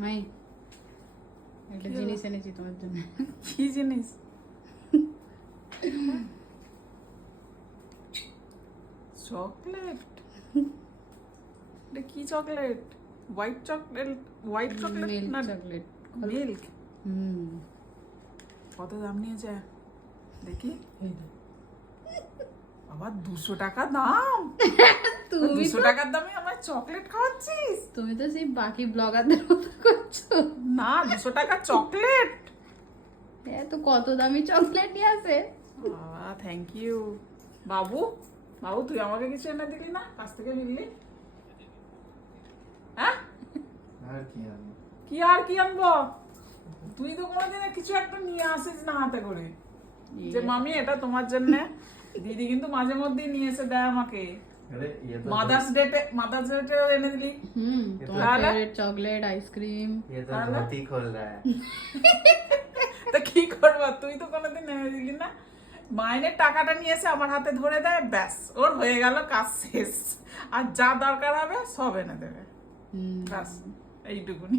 মাই একটা জিনিস এনেছি তোমার জন্য। কি জিনিস? চকলেট? এটা কি chocolate? White chocolate? White chocolate milk না চকলেট। মিল্ক? হুম কত দাম নিয়েছে দেখি। বাবা 200 টাকা দাম? তুমি 200 টাকার দামে আমার চকলেট খাওয়াচ্ছিস? তুমি তো সেই বাকি ব্লগারদের মতো করছো। না 200 টাকা চকলেট? হ্যাঁ তো কত দামি চকলেট নিয়ে আসে। বাবা থ্যাংক ইউ। বাবু বাবু তুই আমাকে কিছু এনে দিলি না কাছ থেকে মিললি? হ্যাঁ কি আর কি আনবো? তুই তো কোনোদিন কিছু একটা নিয়ে আসিস না হাতে করে যে মামি এটা তোমার জন্য। দিদি কিন্তু মাঝে মধ্যেই নিয়ে এসে দেয় আমাকে। মাদার্স ডে এনে দিলি। তোমার ফেভারিট চকলেট আইসক্রিম। তা কি করবো? তুই তো কোনোদিন এনে দিলি না। মাইনের টাকাটা নিয়ে এসে আমার হাতে ধরে দেয়, ব্যাস ওর হয়ে গেল কাজ শেষ। আর যা দরকার হবে সব এনে দেবে, ব্যাস এইটুকুনি।